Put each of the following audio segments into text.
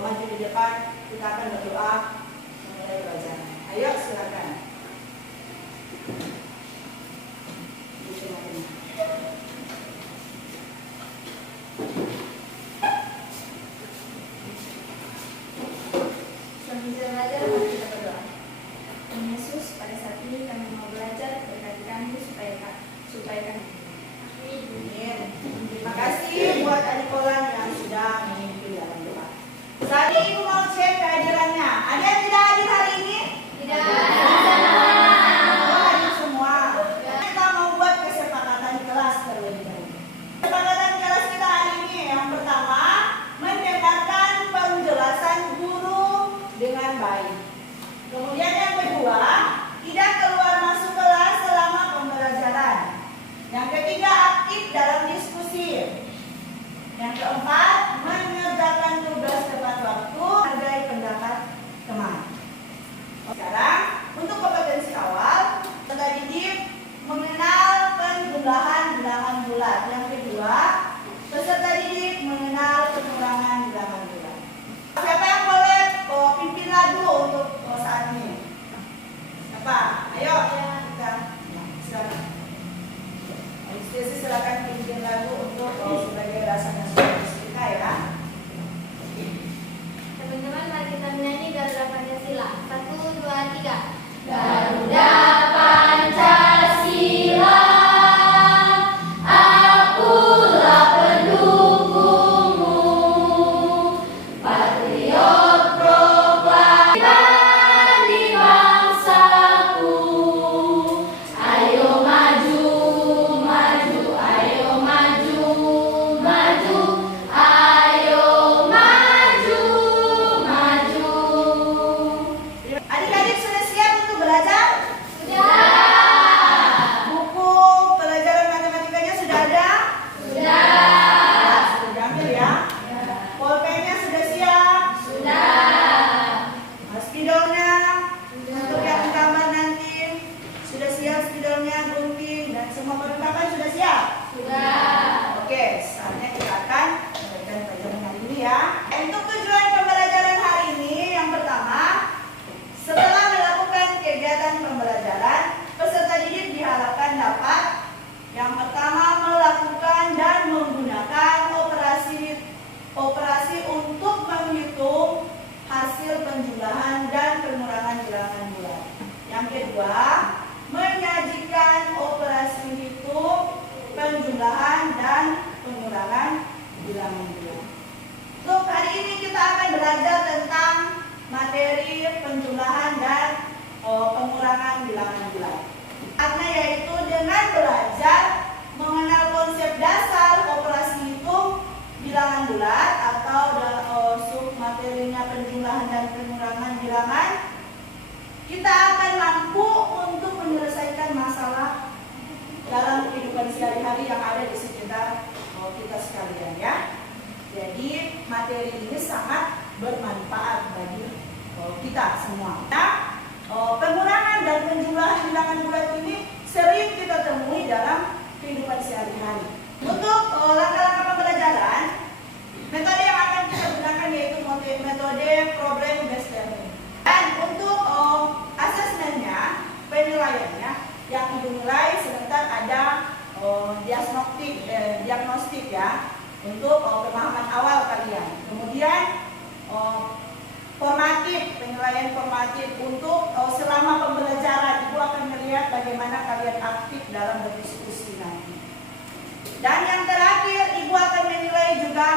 maju di depan, kita akan berdoa memulai belajar. Ayo silakan. Sambil belajar, mari kita berdoa. Tuhan Yesus, pada saat ini kami mau belajar, berkati kami supaya kami. Amin. Terima kasih buat adik Kolan yang sudah memimpin dalam doa. Saat ini Ibu mau cek kehadirannya. Ada yang tidak hadir hari ini? Tidak. Oh, hadir semua. Kita mau buat kesepakatan kelas terlebih dahulu. Kesepakatan kelas kita hari ini yang pertama, mendengarkan penjelasan guru dengan baik. Kemudian yang kedua, tidak keluar masuk kelas selama pembelajaran. Yang ketiga, aktif dalam diskusi. Yang keempat, mengerjakan tugas tepat waktu, hargai pendapat teman. Sekarang, untuk kompetensi awal, kita didik mengenal penjumlahan bilangan bulat. Yang kedua, peserta didik mengenal pengurangan bilangan bulat. Siapa yang boleh pimpin lagu untuk saat ini? Siapa? Ayo, kita silakan. Silakan pimpin lagu untuk sebagai rasanya kita ya. Teman-teman, mari kita menyanyi Garuda Pancasila. 1, 2, 3. Garuda Pancasila, akulah pendukungmu, patriot proklamasi bangsaku. Ayo maju, maju, ayo maju, maju, ayo maju, maju. Adik-adik sudah siap untuk belajar? Sudah. Buku pelajaran matematikanya sudah ada? Sudah. Sudah diambil ya? Pulpennya sudah siap? Sudah. Spidolnya untuk yang gambar nanti sudah siap, spidolnya, gunting dan semua perlengkapan sudah siap? Sudah. Oke, saatnya kita akan memberikan pelajaran hari ini ya. Untuk tujuan pembelajaran hari ini, yang pertama, setelah melakukan kegiatan pembelajaran, peserta didik diharapkan dapat yang pertama melakukan dan menggunakan operasi untuk menghitung hasil penjumlahan dan pengurangan bilangan bulat. Yang kedua, menyajikan operasi hitung, penjumlahan dan pengurangan bilangan bulat. Untuk hari ini kita akan belajar tentang materi penjumlahan dan pengurangan bilangan bulat. Karena yaitu dengan belajar mengenal konsep dasar operasi hitung bilangan bulat atau sub materinya penjumlahan dan pengurangan bilangan, kita akan mampu untuk menyelesaikan masalah dalam kehidupan sehari-hari yang ada di sekitar kita sekalian ya. Jadi materi ini sangat bermanfaat bagi kita semua. Nah, pengurangan dan penjumlahan bilangan bulat ini sering kita temui dalam kehidupan sehari-hari. Untuk langkah-langkah pembelajaran, metode yang akan kita gunakan yaitu metode problem based learning. Dan untuk asesmennya, penilaiannya, yang dinilai sebentar ada diagnostik ya, untuk pemahaman awal kalian. Kemudian formatif, penilaian formatif untuk selama pembelajaran. Ibu akan melihat bagaimana kalian aktif dalam berdiskusi nanti. Dan yang terakhir, Ibu akan menilai juga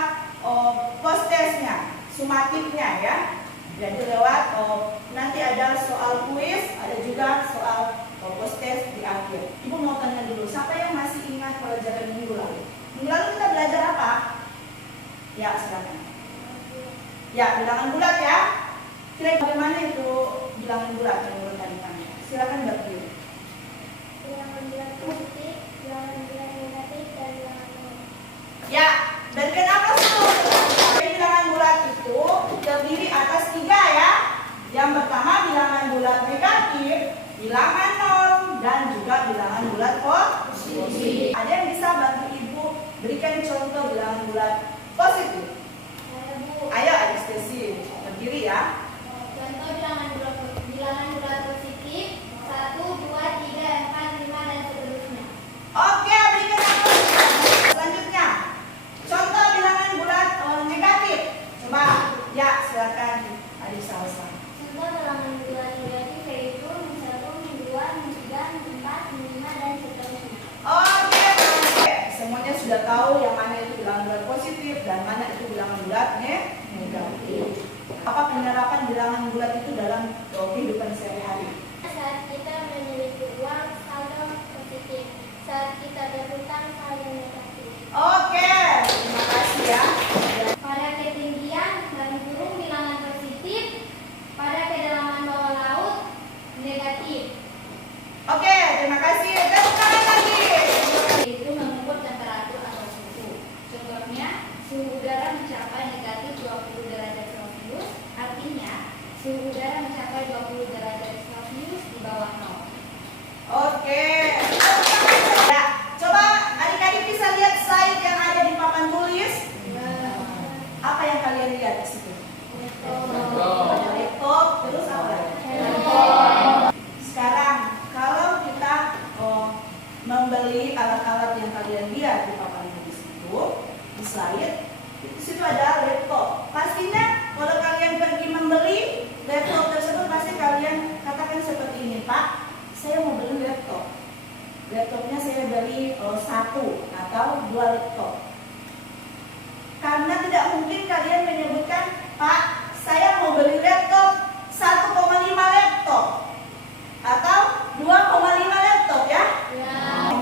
post testnya, sumatifnya ya. Jadi lewat nanti ada soal kuis, ada juga soal post test di akhir. Ibu mau tanya dulu, siapa yang masih ingat pelajaran minggu lalu? Minggu lalu kita belajar apa? Ya, silakan. Ya, bilangan bulat ya. Kira bagaimana itu bilangan bulat menurut adik-adik? Silakan berdiri. Bilangan bulat positif, bilangan bulat negatif, dan bilangan nol. Ya, dan kenapa sih bilangan bulat itu terdiri atas 3 ya? Yang pertama bilangan bulat negatif, bilangan nol, dan juga bilangan bulat positif. Ada yang bisa bantu Ibu berikan contoh bilangan bulat positif? Bu. Ayo, Adik Stesi. Ya, silakan Adik Salsa. Contoh bilangan bulat negatif yaitu -1, -2, -3, -4, -5, dan seterusnya. Oke, semuanya sudah tahu yang mana itu bilangan bulat positif dan mana itu bilangan bulat negatif. Apa penerapan bilangan bulat itu dalam kehidupan sehari-hari? Saat kita memiliki uang, saldo positif. Saat kita berhutang, saldo negatif. Oke, terima kasih ya. Pada ketinggian garis burung bilangan positif, pada kedalaman bawah laut negatif. Oke, terima kasih. Tepuk tangan lagi. Yaitu mengukur temperatur atau suhu. Contohnya, suhu udara mencapai negatif 20 derajat Celcius, artinya suhu udara mencapai 20 derajat Celcius di bawah nol. Oke. Ya, coba adik-adik bisa lihat slide yang ada di papan tulis. Apa yang kalian lihat di situ? Ada laptop, terus apa lagi? Sekarang kalau kita membeli alat-alat yang kalian lihat di papan tulis itu, di slide, di situ ada laptop. Pastinya kalau kalian pergi membeli laptop tersebut, pasti kalian katakan seperti ini, Pak, saya mau beli laptop. Laptopnya saya beli 1 atau 2 laptop. Karena tidak mungkin kalian menyebutkan, Pak, saya mau beli laptop 1,5 laptop atau 2,5 laptop ya.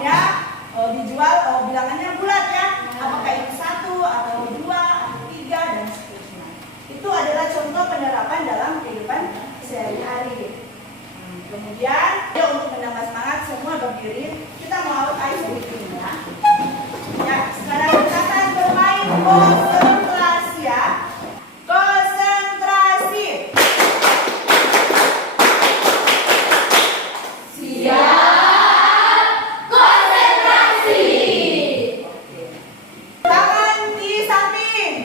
Ya, dijual bilangannya bulat ya. Apakah itu 1 atau 2 atau 3 dan seterusnya. Itu adalah contoh penerapan dalam kehidupan sehari-hari. Kemudian, ya, untuk menambah semangat semua berdiri. Kita mau ice breaking ya. Ya, sekarang kita akan bermain konsentrasi ya. Konsentrasi. Siap, konsentrasi. Oke. Tangan di samping.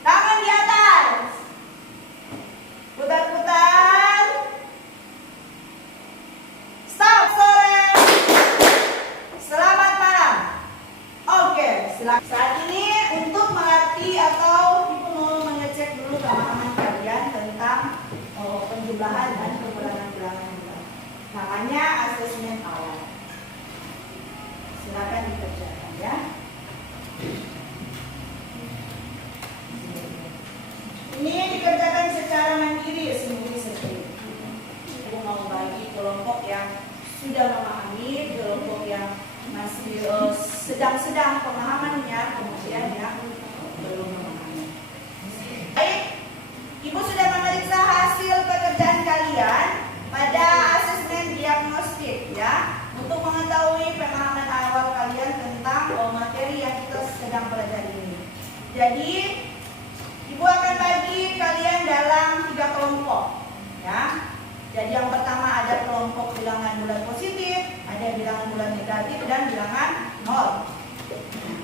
Tangan di atas. Putar-putar. Stop, sore. Selamat malam. Oke, silakan. Saat ini untuk melatih atau Ibu mau mengecek dulu pemahaman kalian tentang penjumlahan dan pengurangan bilangan bulat. Namanya asesmen awal. Silakan dikerjakan ya. Ini dikerjakan secara mandiri sendiri. Ibu mau bagi kelompok yang sudah memahami, kelompok yang masih sedang-sedang pemahamannya, kemudian yang belum memahami. Baik, Ibu sudah memeriksa hasil pekerjaan kalian pada asesmen diagnostik ya, untuk mengetahui pemahaman awal kalian tentang materi yang kita sedang pelajari ini. Jadi Ibu akan bagi kalian dalam 3 kelompok ya. Jadi yang pertama ada kelompok bilangan bulat positif, ada bilangan bulat negatif, dan bilangan nol.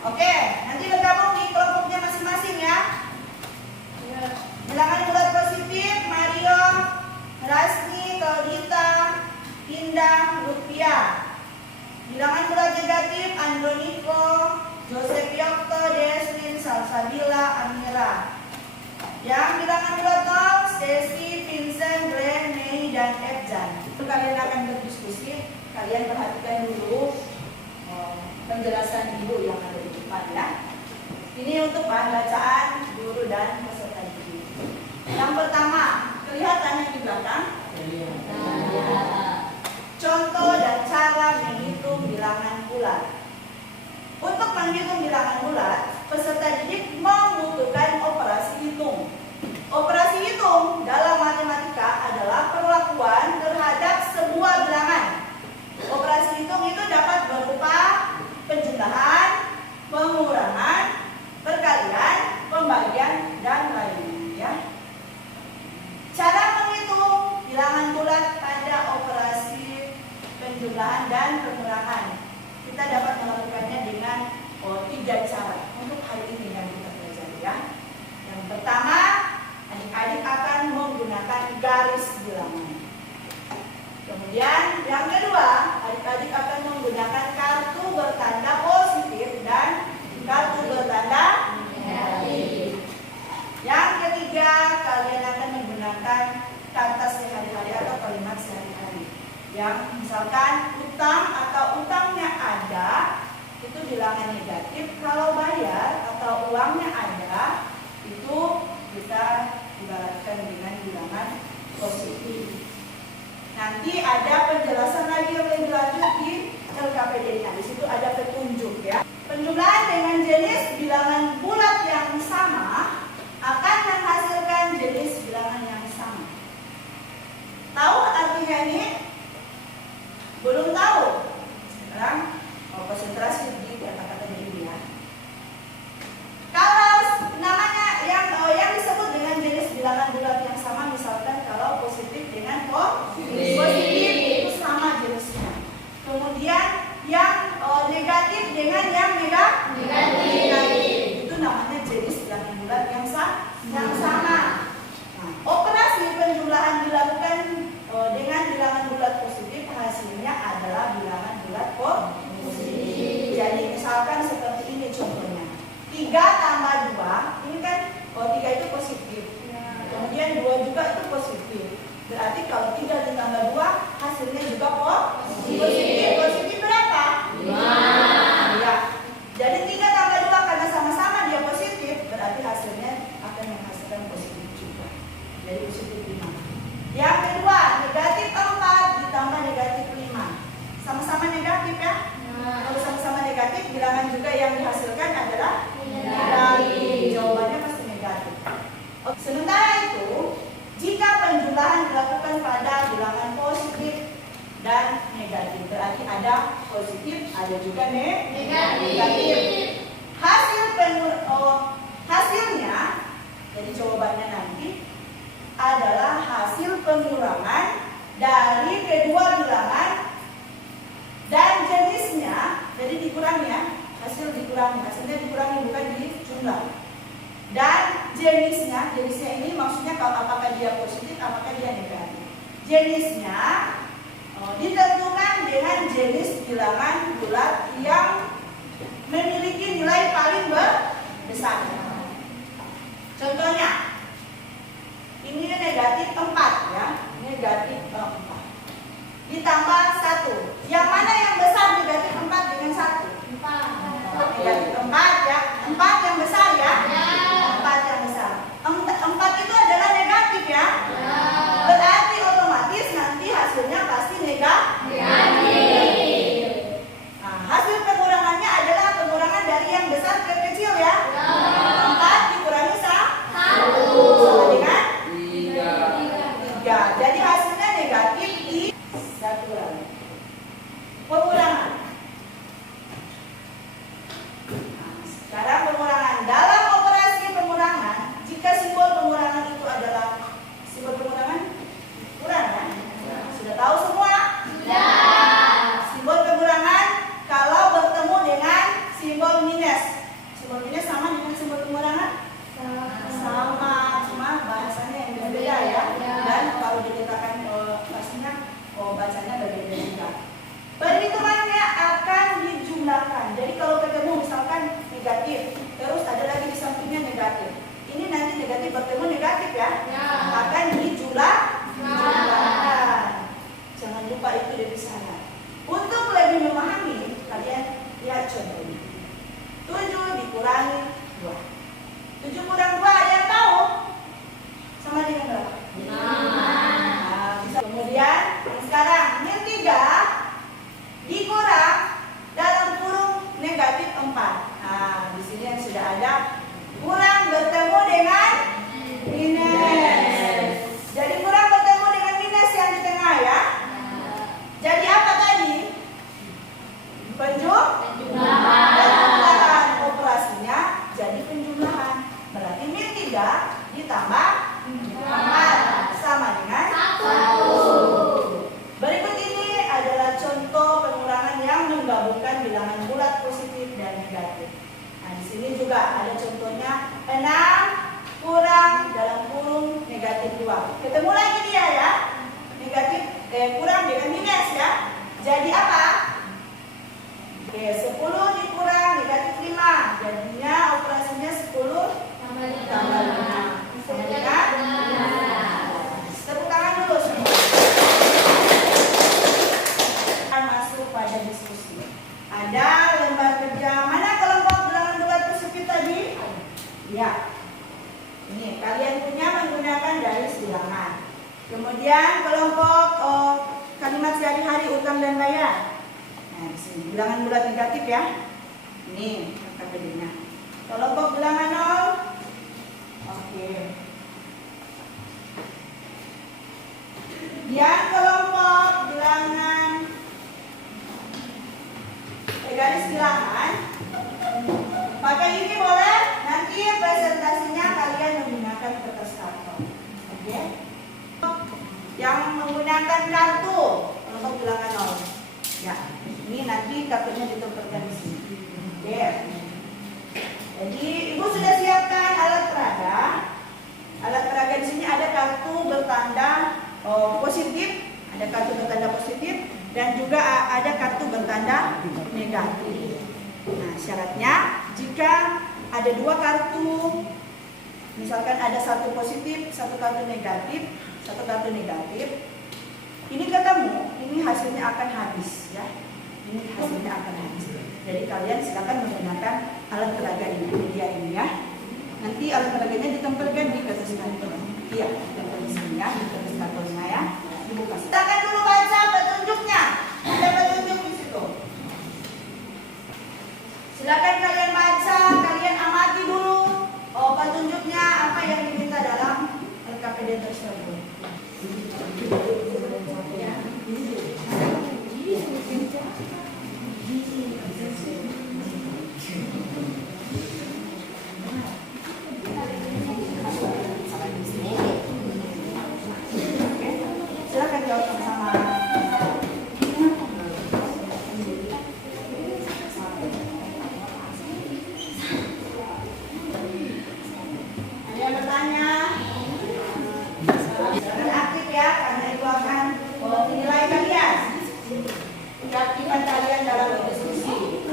Oke, nanti bergabung di kelompoknya masing-masing ya. Bilangan bulat positif, Mario, Rasni, Claudita, Indah, Rupiah. Bilangan bulat negatif, Androniko, Joseph Yokto, Deslin, Salsabila, Amira. Yang bilangan bulat nol, Stacy, Vincent, Glenn, Mei, dan Ebjan. Kalian akan berdiskusi, kalian perhatikan dulu penjelasan Ibu yang ada di depan ya. Ini untuk bahan bacaan guru dan peserta didik. Yang pertama, kelihatan yang di belakang? Contoh dan cara menghitung bilangan bulat. Untuk menghitung bilangan bulat, peserta didik membutuhkan operasi hitung. Operasi hitung dalam matematika adalah perlakuan terhadap sebuah bilangan. Operasi hitung itu dapat berupa penjumlahan, pengurangan, perkalian, pembagian, dan lainnya ya. Cara menghitung bilangan bulat pada operasi penjumlahan dan pengurangan, kita dapat melakukannya dengan 3 cara untuk hari ini yang kita pelajari ya. Yang pertama, adik-adik akan menggunakan garis bilangan. Kemudian yang kedua, adik-adik akan menggunakan kartu bertanda positif dan kartu bertanda negatif. Yang misalkan utang atau utangnya ada, itu bilangan negatif. Kalau bayar atau uangnya ada, itu kita ibaratkan dengan bilangan positif. Nanti ada penjelasan lagi yang lebih lanjut di LKPD-nya. Di situ ada petunjuk ya. Penjumlahan dengan jenis bilangan bulat yang sama akan menghasilkan jenis bilangan yang sama. Tahu artinya ini? Belum tahu? Sekarang konsentrasi di kata-kata ini ya. Kalau namanya yang disebut dengan jenis bilangan bulat yang sama, misalkan kalau positif dengan positif itu sama jenisnya. Kemudian yang negatif dengan yang negatif itu namanya jenis bilangan bulat yang sama. Nah, operasi penjumlahan dilakukan dengan bilangan bulat positif, hasilnya adalah bilangan bulat positif. Jadi misalkan seperti ini contohnya, 3 tambah 2, ini kan 3 itu positif, kemudian 2 juga itu positif. Berarti kalau 3 ditambah 2 hasilnya juga positif. Positif berapa? 5. Ya. Jadi 3 tambah 2 karena sama-sama dia positif, berarti hasilnya akan menghasilkan positif juga. Jadi positif 5. Yang kedua, negatif 4 ditambah negatif 5. Sama-sama negatif ya? Kalau sama-sama negatif, bilangan juga yang dihasilkan adalah negatif. Jawabannya pasti negatif. Sementara itu, jika penjumlahan dilakukan pada bilangan positif dan negatif, berarti ada positif, ada juga negatif. Hasilnya, jadi jawabannya nanti adalah hasil pengurangan dari kedua bilangan dan jenisnya, jadi dikurangi ya, hasilnya dikurangi bukan dijumlah. Dan jenisnya ini maksudnya kalau apakah dia positif, apakah dia negatif. Jenisnya ditentukan dengan jenis bilangan bulat yang memiliki nilai paling besar. Contohnya, ini negatif 4 ya, negatif 4 ditambah 1. Yang mana yang besar negatif 4 dengan 1? 4. Negatif 4 ya, 4 yang besar ya. 4 yang besar. 4 itu adalah negatif ya. Berarti otomatis nanti hasilnya pasti negatif. Nah, hasil pengurangannya adalah pengurangan dari yang besar ke kecil ya. 4 dikurangi 1 sama dengan 3. Jadi hasilnya negatif di 1 lagi. Pengurangan. Nah, sekarang pengurangan. Dalam operasi pengurangan, jika simbol pengurangan itu adalah simbol pengurangan kurang ya? Sudah tahu semua? Simbol pengurangan kalau bertemu dengan simbol minus. Simbol minus sama dengan simbol pengurangan? Sama, cuma bahasanya yang berbeda ya. Dan kalau diletakkan pastinya bacanya berbeda juga. Perhitungannya akan dijumlahkan. Jadi kalau ketemu misalkan negatif, terus ada lagi di sampingnya negatif. Ini nanti negatif bertemu negatif ya. Akan dijumlahkan. Jangan lupa itu dari sana. Untuk lebih memahami, kalian lihat contoh ini. 7 dikurangi 2. 7 kurang 2 ada yang tahu? Sama dengan berapa? 5. Kemudian sekarang yang 3 dikurang dalam kurung negatif 4. Nah, di sini yang sudah ada kurang bertemu dengan minus. Jadi kurang bertemu dengan minus yang di tengah ya. Jadi apa tadi? Penjumlahan. Operasinya jadi penjumlahan. Berarti min 3 ditambah 4 sama dengan 1. Berikut ini adalah contoh pengurangan yang menggabungkan bilangan bulat positif dan negatif. Nah, di sini juga ada contohnya 6 kurang dalam kurung negatif 2. Ketemu lagi dia ya. Negatif kurang dengan minus ya. Jadi apa? 10 dikurang negatif 5. Jadinya operasinya 10 tambah 5. Sama dengan 5. Tepuk tangan dulu semua. Ini kalian punya menggunakan garis bilangan. Kemudian kelompok kalimat sehari-hari, utang dan bayar. Nah, di sini bilangan bulat negatif ya. Ini KPD-nya. Kelompok bilangan 0. Oke. Yang kelompok bilangan garis bilangan, pakai ini boleh. Nanti presentasinya kalian menggunakan kertas karton. Oke. Yang menggunakan kartu kelompok bilangan 0. Ya, ini nanti kartunya ditempelkan di sini. Oke. Jadi ibu sudah siapkan alat peraga. Alat peraga di sini ada kartu bertanda positif, ada kartu bertanda positif, dan juga ada kartu bertanda negatif. Nah, syaratnya jika ada 2 kartu, misalkan ada 1 positif, 1 kartu negatif, 1 kartu negatif, ini ketemu, ini hasilnya akan habis ya. Ini hasilnya akan habis. Jadi kalian silakan menggunakan alat peraga ini, media ini ya. Nanti alat peraganya ditempelkan di kertas karton. Iya, ditempel di sini ya, di kertas kartonnya ya. Dibuka. Silakan dulu baca petunjuknya. Ada petunjuk di situ. Silakan kalian baca, kalian amati dulu petunjuknya apa yang diminta dalam LKPD tersebut. Silakan jawab sama-sama. Ada yang bertanya? Silakan aktif ya, karena itu akan menilai kalian, keaktifan kalian dalam berdiskusi.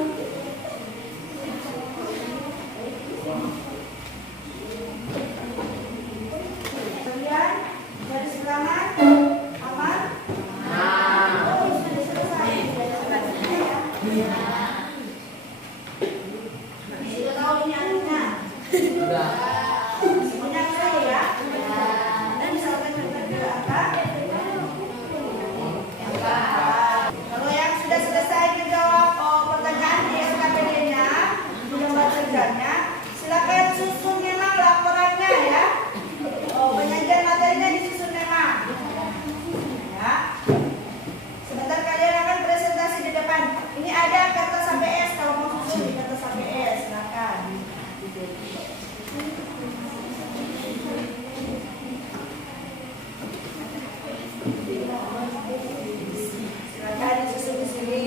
Kalian garis bilangan aman? Oh, sudah selesai. Sudah tahu ini artinya? Semuanya tahu ya? Dan misalkan kita apa? Kalau yang sudah selesai menjawab pertanyaan di SKPD-nya, di lembar kerjanya, silakan susun memang laporannya ya. Penyajian materinya disusun memang. Ya. Sebentar kalian akan presentasi di depan. Ini ada kertas HPS, kalau mau susun di kertas HPS, silakan. Silakan disusun di sini.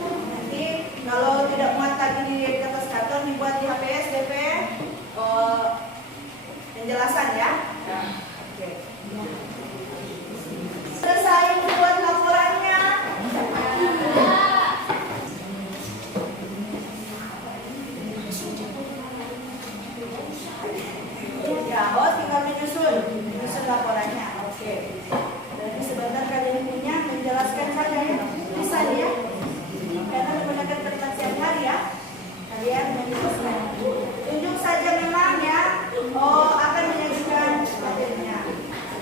Nanti kalau tidak muat tadi di kertas karton dibuat di HPS DP penjelasan ya. Oke. Selesai membuat laporannya. Ya, tinggal menyusun laporannya. Oke. Jadi sebentar kalian punya menjelaskan saja ya. Bisa ya. Karena menggunakan kertas setiap hari ya. Kalian menjelaskan. Tunjuk saja memang ya. Akan menyajikan materinya.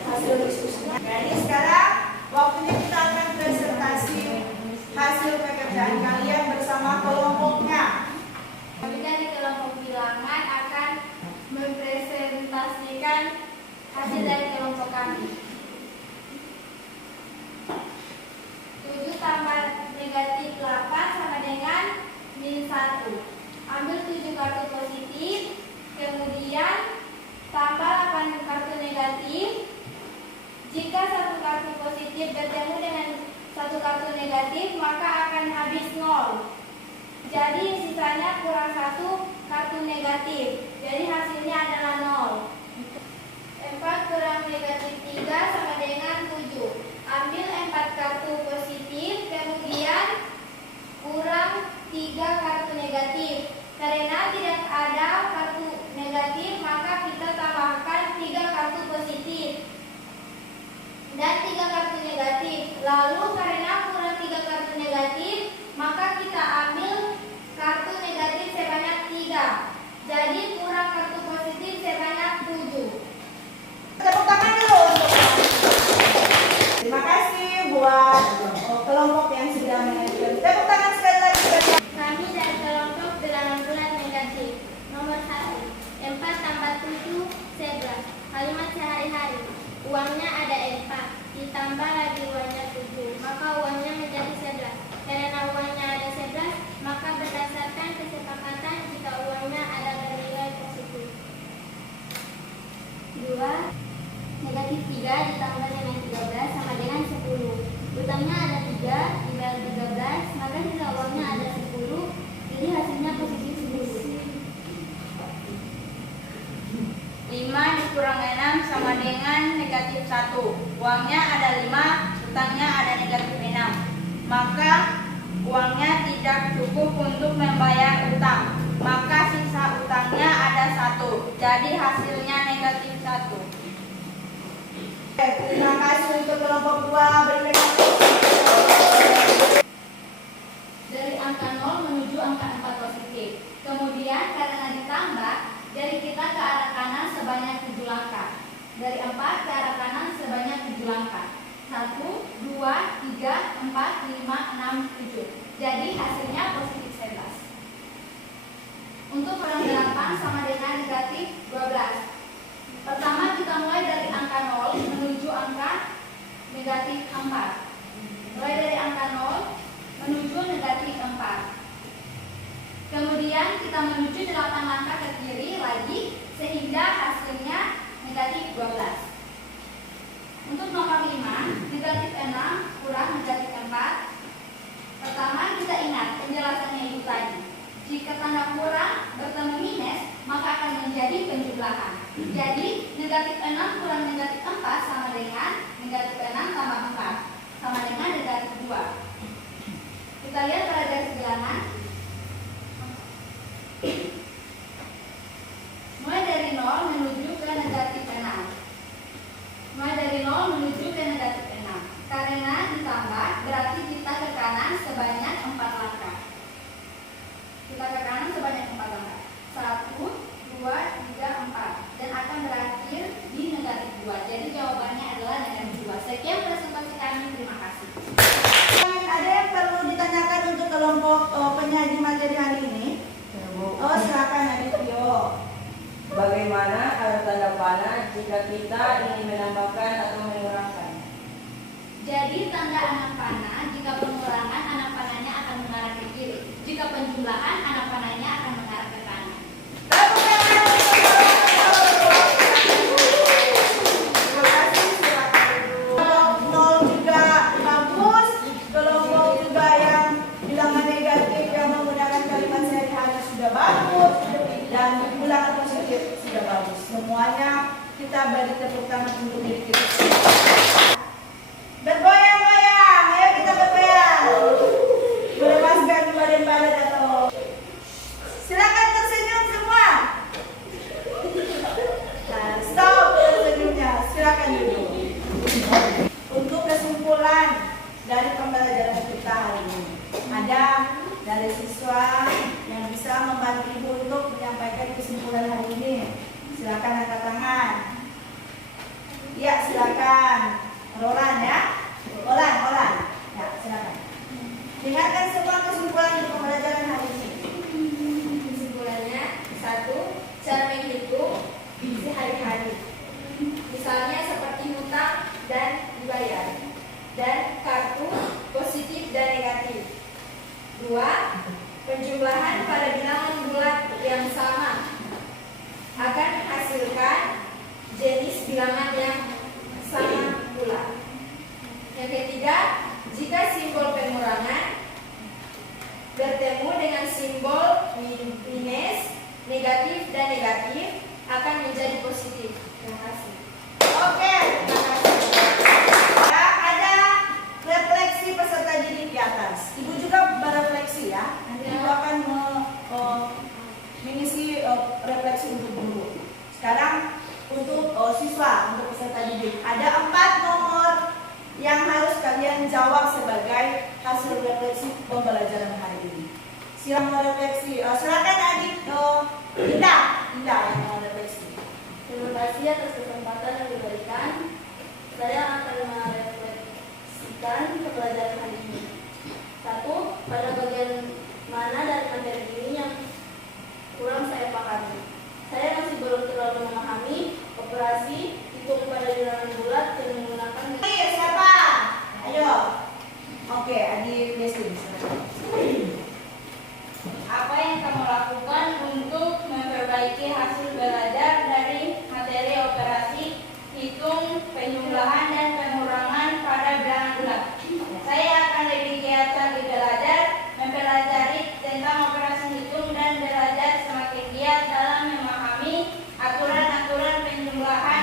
Hasil diskusinya. Jadi sekarang waktunya kita akan presentasi hasil pekerjaan kalian bersama kelompoknya. Kemudian di kelompok bilangan akan mempresentasikan hasil dari kelompok kami. 7 tambah negatif 8 sama dengan min 1. Ambil 7 kartu positif, kemudian tambah 8 kartu negatif. Jika 1 kartu positif bertemu dengan 1 kartu negatif, maka akan habis 0. Jadi sisanya kurang 1 kartu negatif. Jadi hasilnya adalah 0. 4 kurang negatif 3 sama dengan 7. Ambil 4 kartu positif, kemudian kurang 3 kartu negatif. Karena tidak ada kartu negatif, maka kita tambahkan 3 kartu positif dan 3 kartu negatif. Lalu karena kurang 3 kartu negatif, maka kita ambil kartu negatif sebanyak kurang 6 sama dengan negatif 1. Uangnya ada 5, utangnya ada negatif 6. Maka uangnya tidak cukup untuk membayar utang. Maka sisa utangnya ada 1. Jadi hasilnya negatif 1. Terima kasih untuk kelompok 2. Berikan Dari angka 0 menuju angka 4 positif. Kemudian karena ditambah, dari kita ke arah kanan sebanyak 7 langkah. Dari 4 ke arah kanan sebanyak 7 langkah. 1, 2, 3, 4, 5, 6, 7. Jadi hasilnya positif 11. Untuk kurang 8 sama dengan negatif 12. Pertama kita mulai dari angka 0 menuju angka negatif 4. Mulai dari angka 0 menuju negatif 4. Kemudian kita menuju 8 langkah ke kiri lagi sehingga hasilnya negatif 12. Untuk nomor 5, negatif 6 kurang negatif 4. Pertama kita ingat penjelasannya itu tadi. Jika tanda kurang bertemu minus, maka akan menjadi penjumlahan. Jadi negatif 6 kurang negatif 4 sama dengan negatif 6 tambah 4 sama dengan negatif 2. Kita lihat pada garis bilangan. Mulai dari 0 menuju ke negatif 6. Mulai dari 0 menuju ke negatif 6. Karena ditambah berarti kita ke kanan sebanyak 4 langkah. Kita ke kanan sebanyak 4 langkah. 1, 2, 3, 4. Dan akan berakhir di negatif 2. Jadi jawabannya adalah negatif 2. Sekian presentasi kami. Terima kasih. Ada yang perlu ditanyakan untuk kelompok penyaji materi hari ini? Oh, silakan Adik Tio. Bagaimana arah tanda panah jika kita ingin menambahkan atau mengurangkan? Jadi tanda anak panah, jika pengurangan anak panahnya akan mengarah ke kiri. Jika penjumlahan anak panahnya akan mengarah ke kanan. Terima kasih, silakan dulu. Kelompok 0 juga bagus. Kelompok juga yang bilangan negatif yang menggunakan kalimat sehari-hari sudah bagus. Dan bilangan positif sudah bagus. Semuanya kita beri tepuk tangan untuk diri kita. Bergoyang-goyang, ayo kita bergoyang. Melepaskan badan-badan atau silakan tersenyum semua. Nah, stop tersenyumnya, silakan duduk. Untuk kesimpulan dari pembelajaran kita hari ini, ada dari siswa yang bisa membantu ibu untuk menyampaikan kesimpulan hari ini. Silakan angkat tangan. Ya, silakan. Roland ya. Olan. Ya, silakan. Dengarkan semua kesimpulan untuk pembelajaran hari ini. Kesimpulannya, 1. Cara menghitung sehari-hari. Misalnya seperti hutang dan dibayar. Dan kartu positif dan negatif. 2. Penjumlahan pada bilangan bulat yang sama akan menghasilkan jenis bilangan yang sama pula. Yang ketiga, jika simbol pengurangan bertemu dengan simbol minus, negatif dan negatif akan menjadi positif. Terima kasih. Oke, terima kasih. Ya, ada refleksi peserta didik di atas. Ibu juga berefleksi ya. Nanti ibu akan mengisi refleksi untuk guru. Sekarang untuk siswa, untuk peserta didik. Ada 4 nomor yang harus kalian jawab sebagai hasil refleksi pembelajaran hari ini. Silakan merefleksi. Silakan Adik Indah yang mau refleksi. Terima kasih atas kesempatan yang diberikan. Saya akan merefleksikan pembelajaran hari ini. 1. Pada bagian mana dari materi ini yang kurang saya pahami? Saya masih belum terlalu memahami operasi hitung pada bilangan bulat dan menggunakan. Siapa? Ayo. Oke, Adik Leslie. Apa yang kamu lakukan untuk memperbaiki hasil belajar dari materi operasi hitung, penjumlahan, dan pengurangan pada bilangan bulat? Saya akan lebih giat lagi belajar, mempelajari tentang operasi hitung dan belajar semakin giat dalam memahami aturan-aturan penjumlahan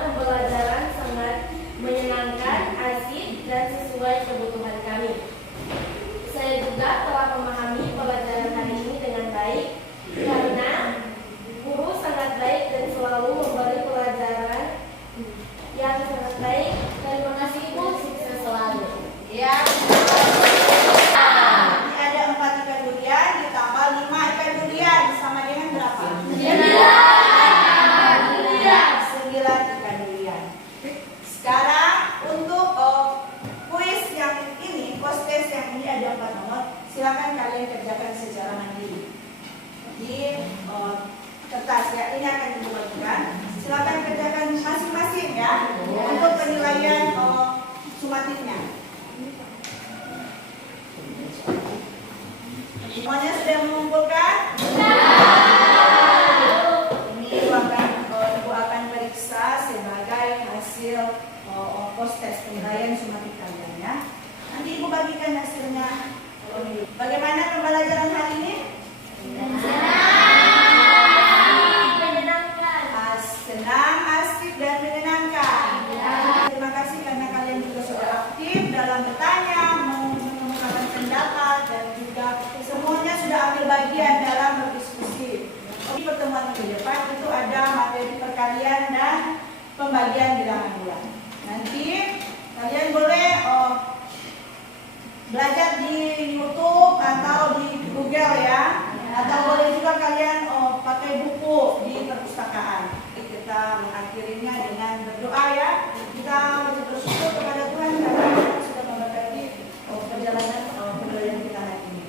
pembelajaran sangat menyenangkan, asik, dan sesuai kebutuhan kami. Saya juga telah memahami pelajaran hari ini dengan baik karena guru sangat baik dan selalu memberi pelajaran yang sangat baik. Terima kasih Bu, sukses selalu. Ya. Ini ada 4 ikan durian ditambah 5 ikan durian sama dengan berapa? 9 ikan durian. Sekarang untuk kuis yang ini, post test yang ini ada 4 nomor. Silakan kalian kerjakan secara mandiri di kertas ya. Ini akan dibagikan. Silakan kerjakan masing-masing ya untuk penilaian sumatifnya. Semuanya sudah mengumpulkan? Ini Ibu akan periksa sebagai hasil post test penilaian sumatif kalian ya. Nanti Ibu bagikan hasilnya. Bagaimana pembelajaran hari ini? Senang, asik, dan menyenangkan. Terima kasih karena kalian juga sudah aktif dalam bertanya, mengemukakan pendapat, dan juga semuanya sudah ambil bagian dalam berdiskusi. Di pertemuan minggu depan itu ada materi perkalian dan pembagian bilangan bulan. Nanti kalian boleh belajar di YouTube atau di Google ya, atau boleh juga kalian pakai buku di perpustakaan. Kita mengakhirinya dengan berdoa ya. Kita bersyukur kepada Tuhan karena Tuhan sudah memberkati perjalanan pembelajaran kita hari ini.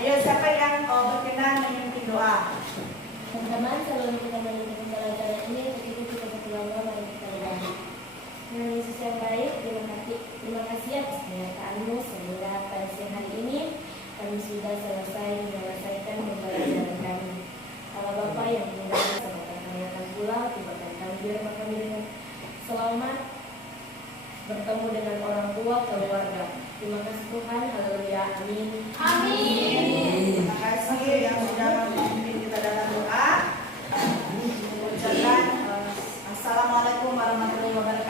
Ayo siapa yang berkenan memimpin doa? Teman-teman, sebelum kita melanjutkan pembelajaran ini, begitu kita berdoa, mari kita berdoa. Tuhan Yesus yang baik, terima kasih atas penyertaan-Mu sehingga pada siang hari ini kami sudah selesai menyelesaikan pembelajaran kami. Allah Bapa yang tinggal bersama kami akan pulang, tibakan kami biar kami dengan selamat bertemu dengan orang tua keluarga. Terima kasih Tuhan, haleluya, amin. Terima kasih yang sudah memimpin kita dalam doa. Mengucapkan Assalamualaikum warahmatullahi wabarakatuh.